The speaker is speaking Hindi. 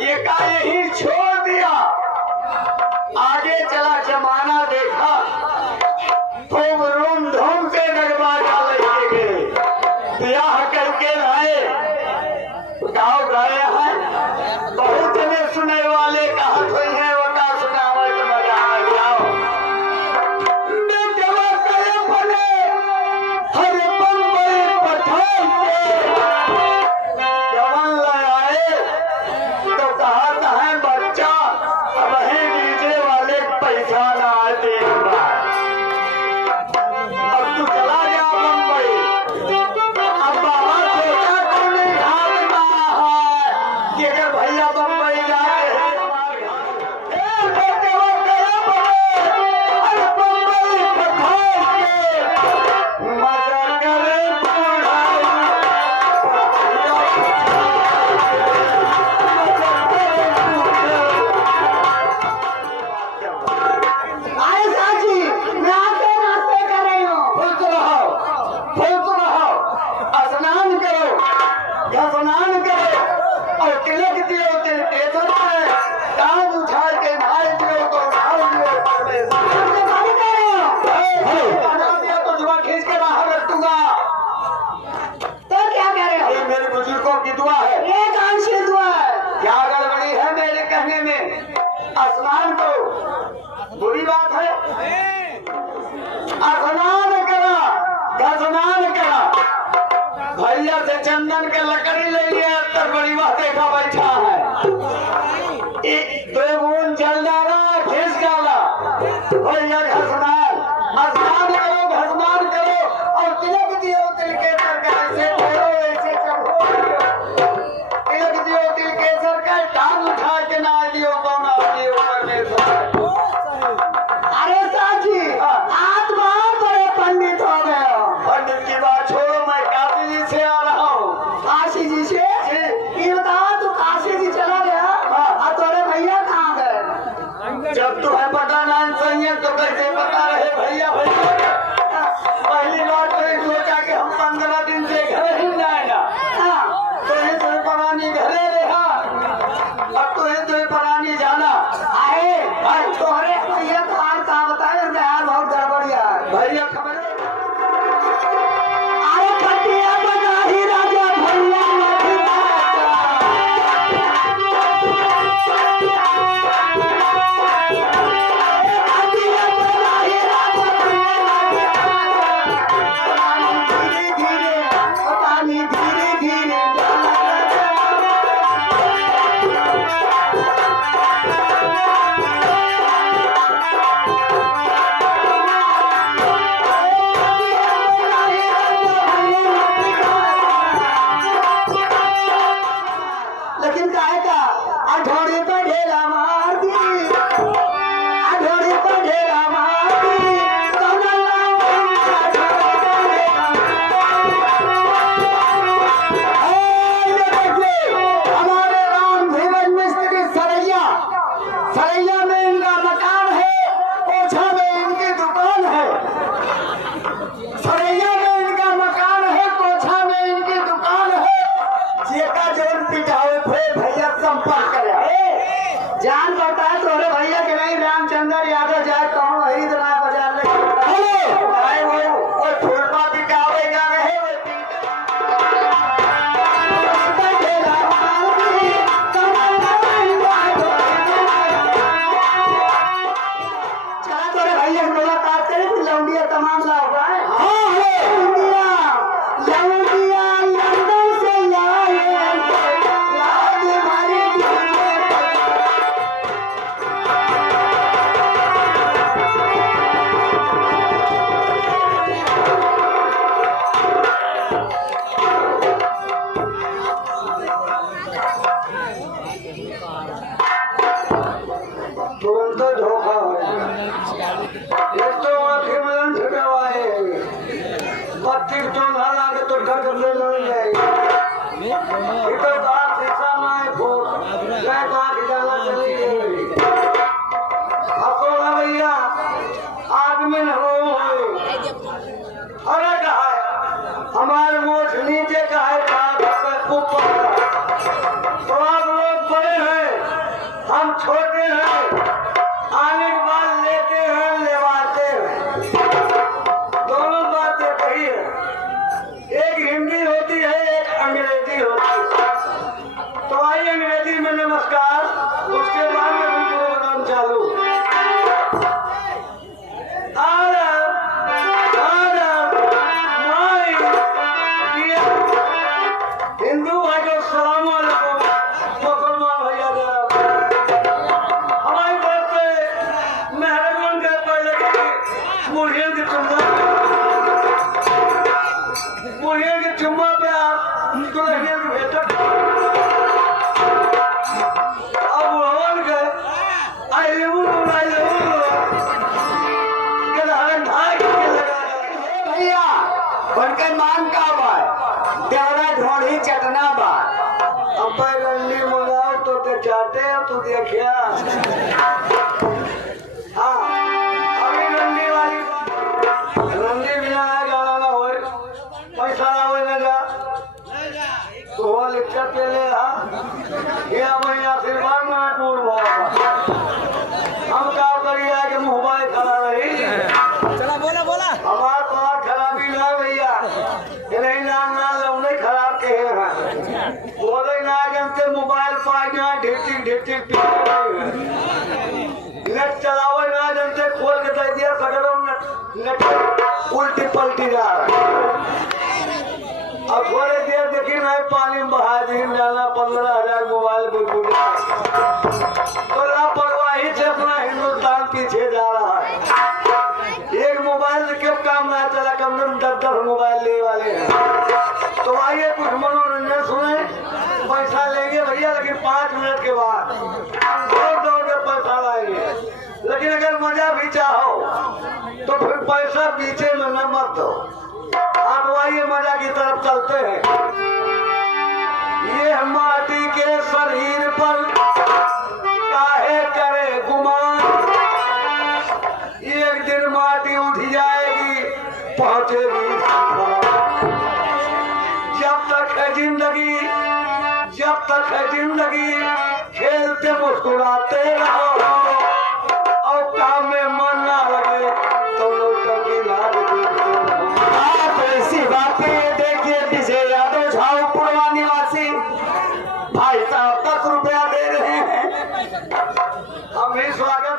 ये का यही छोड़ दिया। आगे चला जमाना देखा, खूब रूम धूम से दरबाजा लेके गए, ब्याह करके लाए, गाँव गए हैं। बहुत ने सुने वाले कहा कोई है वो का सुनावा के मजा आ जाओ। हरे बम्बई पठाई के जवान लगाए तो कहा है बच्चा अब है डीजे वाले पैसा ना दे, अब तू चला जा बम्बई। अब बाबा सोचा तो नहीं भागना है कि अगर भैया बम्बई जाए की दुआ है। ये कौन सी दुआ है? क्या गड़बड़ी है मेरे कहने में? स्नान करो, बुरी बात है? स्नान करा, स्नान करा। भैया से चंदन के लकड़ी ले लिया, तब बड़ी बात देखा बैठा है। दो बूंद जल डाला, खींच डाला, भैया स्नान स्नान करो, स्नान करो और तिलक दियो, तिल के ऐसे करो, ऐसे चढ़ो, तिलक दियो, तिल के सर का टांग उठा के ना दियो तो ना दियो परमेश्वर। अरे साजी, आप बहुत बड़े पंडित हो गए हो। पंडित की बात छोड़ो, मैं काशी जी से आ रहा हूँ। काशी जी से? ये बताओ तू काशी जी चला गया और तोरे भैया कहाँ गए? जब तू है पता ना सही है तो कैसे पता रहे भैया भैया? पहली बार तो ये सोचा कि हम 15 दिन से घर ही जाएगा, तो परानी घरे रहा, अब तो परानी जाना आए तोरे भैया तो हाल का बताए यार, बहुत गड़बड़िया है भैया। खबर अरे खटिया बना ही राजा भैया जान पड़ता है तोरे भैया के नहीं, रामचंद्र यादव जाए कहूँ वही इतना बाजार में वो फूलपा बिकावेगा रहे चला तोरे भैया की मुलाकात करे, फिर लौंडिया तमाम ला होगा। लंदन से हमारे मोट नीचे का है ऊपर, तो आप लोग भाई अंग्रेजी में नमस्कार, उसके बाद में भी प्रोग्राम चालू। आदब, आदब, माई, हिंदू भाई को सलाम वालेकुम, मुसलमान भैया हमारी बात पे मेहरबान कर पहले मुर्गियों की चुम्मा पे आप दुल्हनिया की भेंट भैया बनकर मान का बा देवरा ढोड़ी चटना बा अब रंडी मंगाओ तो ते चाटे तू देखिया। हाँ अभी रंडी वाली रंडी बिना गाना ना हो पैसा ना हो ना जा तो वो लेक्चर पे ले ये हमारी आशीर्वाद में टूट हम काम करिए कि मोबाइल खड़ा रही चला बोला बोला हमारे पास खराबी ना भैया नहीं नाम ना लौने खराब के हैं बोले ना जनते मोबाइल पाई ना ढिटिक ढिटिक नेट चलावे ना जनते खोल के दे दिया सगरों नेट उल्टी पलटी जा रहा अब थोड़े देर देखी ना पानी में बहा दी जाना 15,000 मोबाइल बिल्कुल तो लापरवाही से अपना हिंदुस्तान पीछे जा रहा है। एक मोबाइल से क्यों काम ना चला, कम से कम 10 मोबाइल ले वाले हैं। तो आइए कुछ मनोरंजन सुने, पैसा लेंगे भैया लेकिन 5 मिनट के बाद दौड़ के पैसा लाएंगे। लेकिन अगर मजा भी चाहो तो फिर पैसा पीछे में न मत दो। आप आइए मजा की तरफ चलते हैं। ये माटी के शरीर पर काहे करे गुमान, एक दिन माटी उठ जाएगी पहुंचेगी। जब तक है जिंदगी, जब तक है जिंदगी खेलते मुस्कुराते रहो और काम में मन ना लगे तो लोग ना आप ऐसी बातें देखिए विजय यादव झाऊपुरवा निवासी भाई साहब 10 रुपया दे रहे हैं। हम ही स्वागत